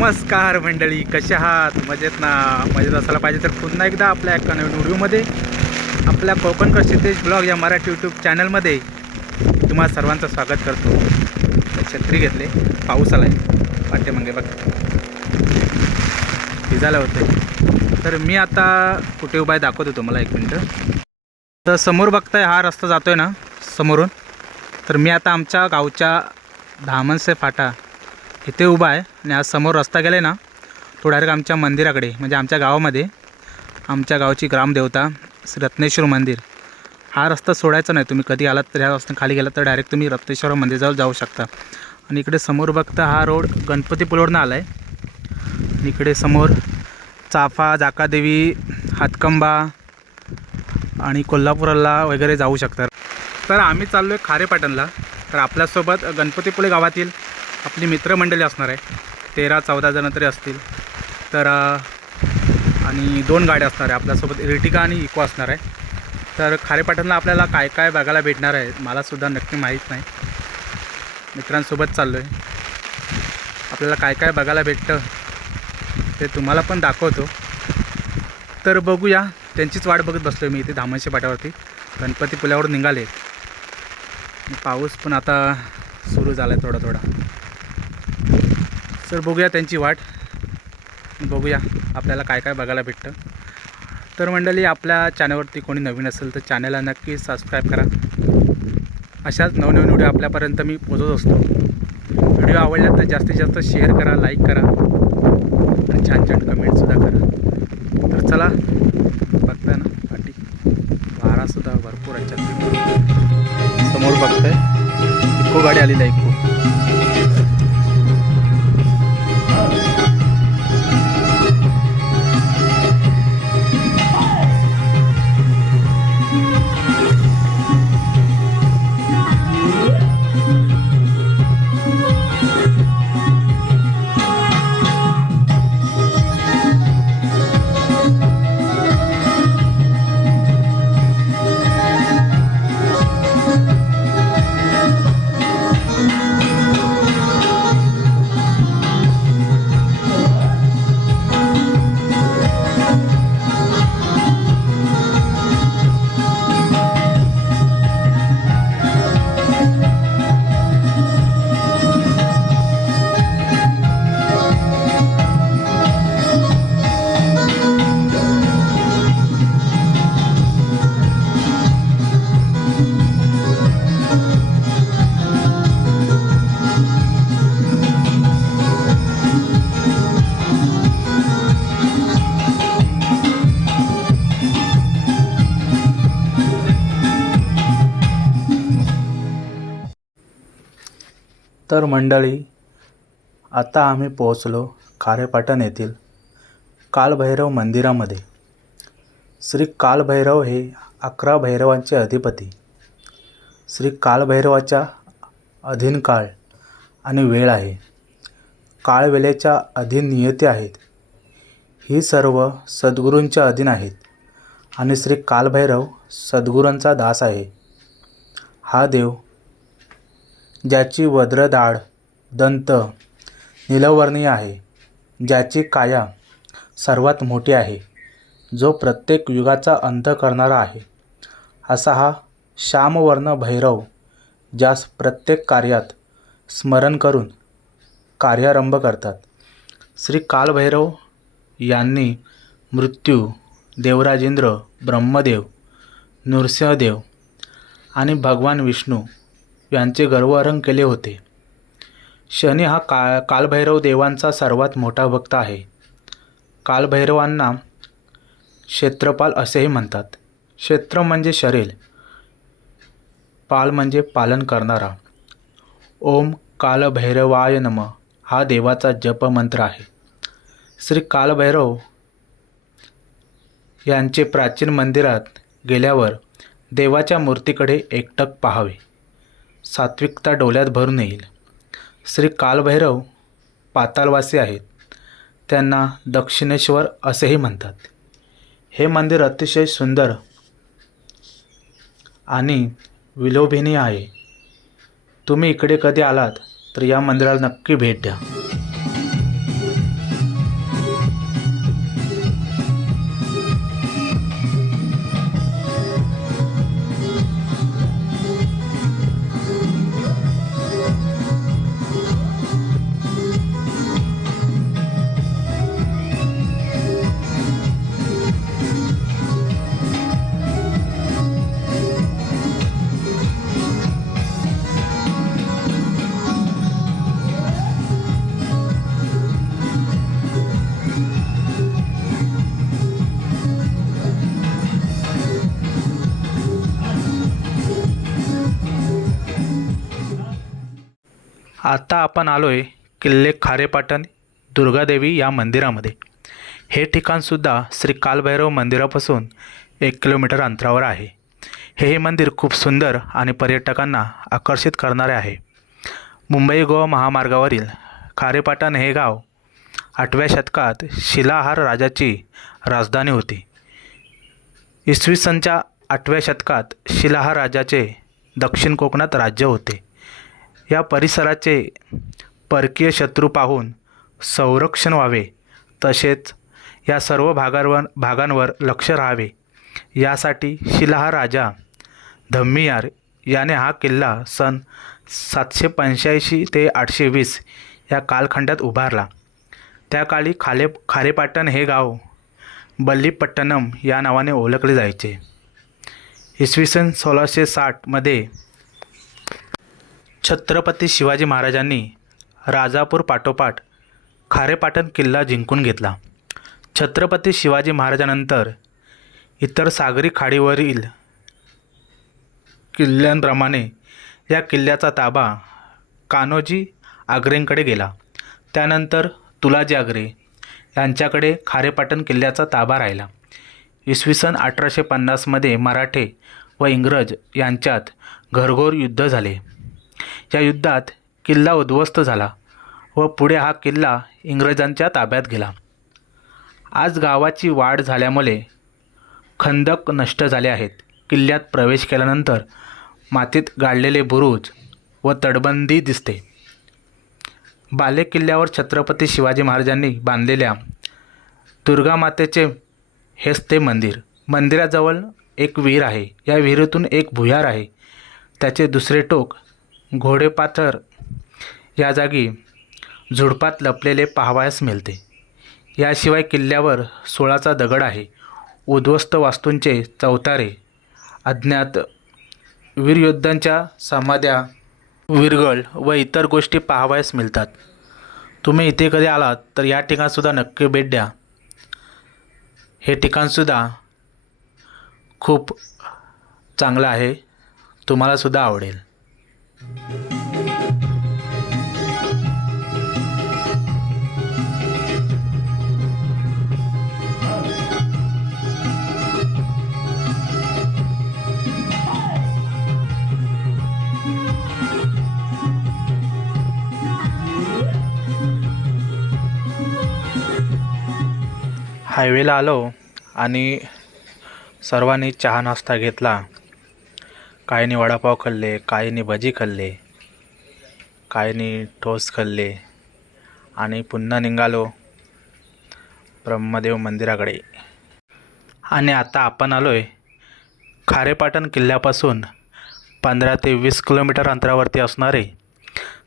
नमस्कार मंडळी कसे आहात? मजेत ना? मजेत असायला पाहिजे तर पुन्हा एकदा आपल्या एका नवीन व्हिडिओमध्ये आपल्या कोकण सिद्धेश ब्लॉग या मराठी यूट्यूब चॅनलमध्ये तुम्हाला सर्वांचं स्वागत करतो. छत्री घेतले पाऊस आला आहे पाठीमागे बघ. भिजायला होते तर मी आता कुठे उभा आहे दाखवतो तुम्हाला एक मिनटं. तर समोर बघताय हा रस्ता जातोय ना समोरून. तर मी आता आमच्या गावच्या धामणसे फाटा इथे उभा आहे आणि आज समोर रस्ता गेला आहे ना तो डायरेक्ट आमच्या मंदिराकडे म्हणजे आमच्या गावामध्ये. आमच्या गावची ग्रामदेवता श्री रत्नेश्वर मंदिर. हा रस्ता सोडायचा नाही तुम्ही कधी आलात तर ह्या रस्त्या खाली गेलात तर डायरेक्ट तुम्ही रत्नेश्वर मंदिराजवळ जाऊ शकता. आणि इकडे समोर बघता हा रोड गणपती पुलावरनं आला आहे आणि इकडे समोर चाफा जाकादेवी हातकंबा आणि कोल्हापूरला वगैरे जाऊ शकतात तर आम्ही चाललो आहे खारेपाटणला तर आपल्यासोबत गणपतीपुळे गावातील आपली मित्रमंडळी असणार आहे. तेरा चौदा जणं तरी असतील. तर आणि दोन गाड्या असणार आहे. आपल्यासोबत इर्टिका आणि इको असणार आहे. तर खारेपाटणला आपल्याला काय काय बघायला भेटणार आहे मलासुद्धा नक्की माहीत नाही. मित्रांसोबत चाललो आहे आपल्याला काय काय बघायला भेटतं ते तुम्हाला पण दाखवतो. तर बघूया. त्यांचीच वाट बघत बसलो मी इथे धामणशी पाटावरती गणपती पुलावर निघाले. पाऊस पण आता सुरू झाला आहे थोडा थोडा. तर बघूया त्यांची वाट. बघूया आपल्याला काय काय बघायला भेटतं. तर मंडळी आपल्या चॅनलवरती कोणी नवीन असेल तर चॅनलला नक्की सबस्क्राईब करा. अशाच नवनवीन व्हिडिओ आपल्यापर्यंत मी पोचत असतो. व्हिडिओ आवडला तर जास्तीत जास्त शेअर करा लाईक करा. आणि छान छान कमेंटसुद्धा करा. तर चला बघताय ना पाठी. वारासुद्धा भरपूर आहे. समोर बघताय. इको गाडी आलेली आहे तर मंडळी आता आम्ही पोहोचलो खारेपाटण येथील कालभैरव मंदिरामध्ये. श्री कालभैरव हे अकरा भैरवांचे अधिपती. श्री कालभैरवाच्या अधीन काळ आणि वेळ आहे. काळवेळेच्या अधीन नियती आहेत. ही सर्व सद्गुरूंच्या अधीन आहेत आणि श्री कालभैरव सद्गुरूंचा दास आहे. हा देव ज्याची वज्रदाढ दंत निलवर्णीय आहे ज्याची काया सर्वात मोठी आहे जो प्रत्येक युगाचा अंत करणारा आहे. असा हा श्यामवर्ण भैरव ज्यास प्रत्येक कार्यात स्मरण करून कार्यारंभ करतात. श्री कालभैरव यांनी मृत्यू देवराजेंद्र ब्रह्मदेव नृसिंहदेव आणि भगवान विष्णू यांचे गर्वहरण केले होते. शनी हा का कालभैरव देवांचा सर्वात मोठा भक्त आहे. कालभैरवांना क्षेत्रपाल असेही म्हणतात. क्षेत्र म्हणजे शरीर पाल म्हणजे पालन करणारा. ओम कालभैरवाय नम हा देवाचा जपमंत्र आहे. श्री कालभैरव यांचे प्राचीन मंदिरात गेल्यावर देवाच्या मूर्तीकडे एकटक पाहावे. सात्विकता डोल्यात भरून येईल. श्री कालभैरव पातालवासी आहेत. त्यांना दक्षिणेश्वर असेही म्हणतात. हे मंदिर अतिशय सुंदर आणि विलोभिनी आहे. तुम्ही इकडे कधी आलात तर या मंदिराला नक्की भेट द्या. आता आपण आलो आहे किल्ले खारेपाटण दुर्गादेवी या मंदिरामध्ये. हे ठिकाणसुद्धा श्री कालभैरव मंदिरापासून एक किलोमीटर अंतरावर आहे. हे हे मंदिर खूप सुंदर आणि पर्यटकांना आकर्षित करणारे आहे. मुंबई गोवा महामार्गावरील खारेपाटण हे गाव आठव्या शतकात शिलाहार राजाची राजधानी होती. इसवी सनच्या आठव्या शतकात शिलाहार राजाचे दक्षिण कोकणात राज्य होते. या परिसराचे परकीय शत्रू पाहून संरक्षण व्हावे. तसेच या सर्व भागांवर भागांवर लक्ष राहावे. यासाठी शिलाहार राजा धम्मियार याने हा किल्ला सन सातशे पंच्याऐंशी ते आठशे वीस या कालखंडात उभारला. त्या काळी खाले खारेपाटण हे गाव बल्लीपट्टणम या नावाने ओळखले जायचे. इसवी सन सोळाशे साठमध्ये छत्रपती शिवाजी महाराजांनी राजापूर पाठोपाठ खारेपाटण किल्ला जिंकून घेतला. छत्रपती शिवाजी महाराजांनंतर इतर सागरी खाडीवरील किल्ल्यांप्रमाणे या किल्ल्याचा ताबा कान्होजी आग्रेंकडे गेला. त्यानंतर तुलाजी आग्रे यांच्याकडे खारेपाटण किल्ल्याचा ताबा राहिला. इसवी सन अठराशे पन्नासमध्ये मराठे व इंग्रज यांच्यात घरघोर युद्ध झाले. या युद्धात किल्ला उद्ध्वस्त झाला व पुढे हा किल्ला इंग्रजांच्या ताब्यात गेला. आज गावाची वाढ झाल्यामुळे खंदक नष्ट झाले आहेत. किल्ल्यात प्रवेश केल्यानंतर मातीत गाडलेले बुरुज व तटबंदी दिसते. बाले किल्ल्यावर छत्रपती शिवाजी महाराजांनी बांधलेल्या दुर्गामातेचे हेच ते मंदिर. मंदिराजवळ एक विहीर आहे. या विहिरीतून एक भुयार आहे. त्याचे दुसरे टोक घोडेपाथर या जागी झुडपात लपलेले पाहावयास मिळते. याशिवाय किल्ल्यावर सोळाचा दगड आहे. उद्ध्वस्त वास्तूंचे चौतारे अज्ञात वीरयोद्धांच्या समाध्या विरगळ व इतर गोष्टी पाहावयास मिळतात. तुम्ही इथे कधी आलात तर या ठिकाणसुद्धा नक्की भेट द्या. हे ठिकाणसुद्धा खूप चांगलं आहे. तुम्हालासुद्धा आवडेल. हायवेला आलो आणि सर्वांनी चहा नाश्ता घेतला. काहींनी वडापाव खाल्ले काहींनी भजी खाल्ले काहींनी ठोस खाल्ले आणि पुन्हा निघालो ब्रह्मदेव मंदिराकडे. आणि आता आपण आलो आहे खारेपाटण किल्ल्यापासून पंधरा ते वीस किलोमीटर अंतरावरती असणारे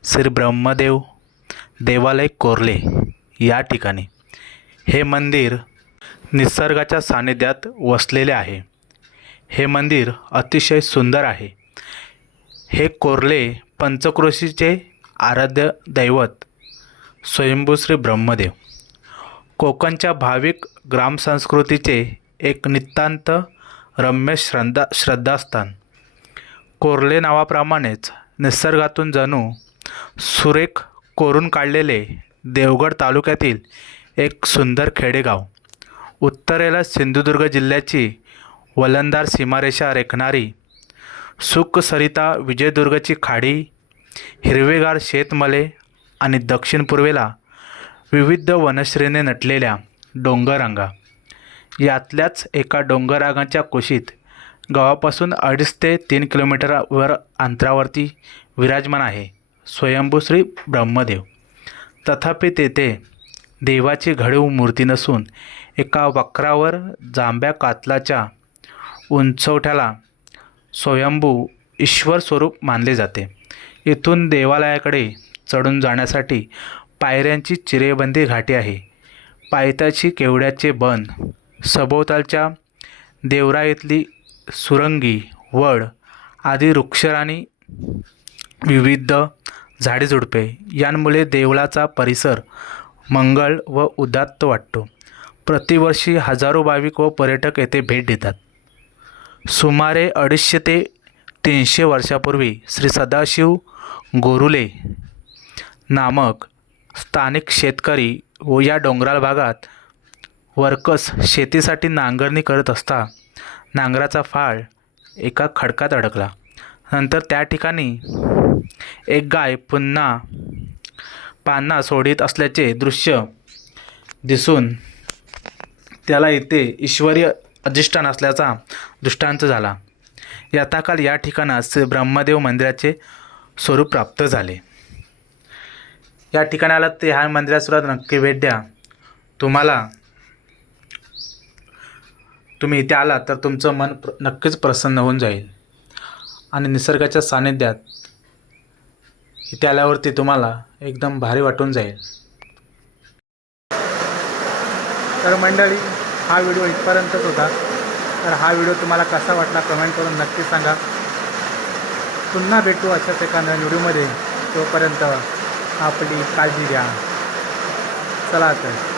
श्री ब्रह्मदेव देवालय कोरले या ठिकाणी. हे मंदिर निसर्गाच्या सानिध्यात वसलेले आहे. हे मंदिर अतिशय सुंदर आहे. हे कोरले पंचक्रोशीचे आराध्य दैवत स्वयंभू श्री ब्रह्मदेव. कोकणच्या भाविक ग्रामसंस्कृतीचे एक नितांत रम्य श्रद्धा श्रद्धास्थान. कोरले नावाप्रमाणेच निसर्गातून जणू सुरेख कोरून काढलेले देवगड तालुक्यातील एक सुंदर खेडेगाव. उत्तरेला सिंधुदुर्ग जिल्ह्याची वलंदार सीमारेषा रेखणारी सुख सरिता विजयदुर्गची खाडी हिरवेगार शेतमले आणि दक्षिण पूर्वेला विविध वनश्रेने नटलेल्या डोंगररांगा यातल्याच एका डोंगररांगाच्या कुशीत गावापासून अडीच ते तीन किलोमीटरवर अंतरावरती विराजमान आहे स्वयंभू श्री ब्रह्मदेव. तथापि तेथे देवाची घडीव मूर्ती नसून एका वक्रावर जांभ्या कातलाच्या उंचवठ्याला स्वयंभू ईश्वर स्वरूप मानले जाते. इथून देवालयाकडे चढून जाण्यासाठी पायऱ्यांची चिरेबंदी घाटी आहे. पायथ्याशी केवड्याचे बन सभोवतालच्या देवराईतली सुरंगी वड आदी वृक्षराणी विविध झाडेझुडपे यांमुळे देवळाचा परिसर मंगळ व उदात्त वाटतो. प्रतिवर्षी हजारो भाविक व पर्यटक येथे भेट देतात. सुमारे अडीचशे ते तीनशे वर्षापूर्वी श्री सदाशिव गोरुले नामक स्थानिक शेतकरी व या डोंगराळ भागात वर्कस शेतीसाठी नांगरणी करत असता नांगराचा फाळ एका खडकात अडकला. नंतर त्या ठिकाणी एक गाय पुन्हा पाना सोडित असल्याचे दृश्य दिसून त्याला इथे ईश्वरीय अधिष्ठान असल्याचा दृष्टांत झाला. यथाकाल या ठिकाणास श्री ब्रह्मदेव मंदिराचे स्वरूप प्राप्त झाले. या ठिकाणाला ते ह्या मंदिरासुद्धा नक्की भेट द्या. तुम्हाला तुम्ही इथे आलात तर तुमचं मन प्र नक्कीच प्रसन्न होऊन जाईल. आणि निसर्गाच्या सानिध्यात इथे आल्यावरती तुम्हाला एकदम भारी वाटून जाईल. तर मंडळी हा व्हिडिओ इथपर्यंतच होता. तर हा व्हिडिओ तुम्हाला कसा वाटला कमेंट करून नक्की सांगा. पुन्हा भेटू अशाच एका नवीन व्हिडिओमध्ये तोपर्यंत आपली काळजी घ्या. चला तर.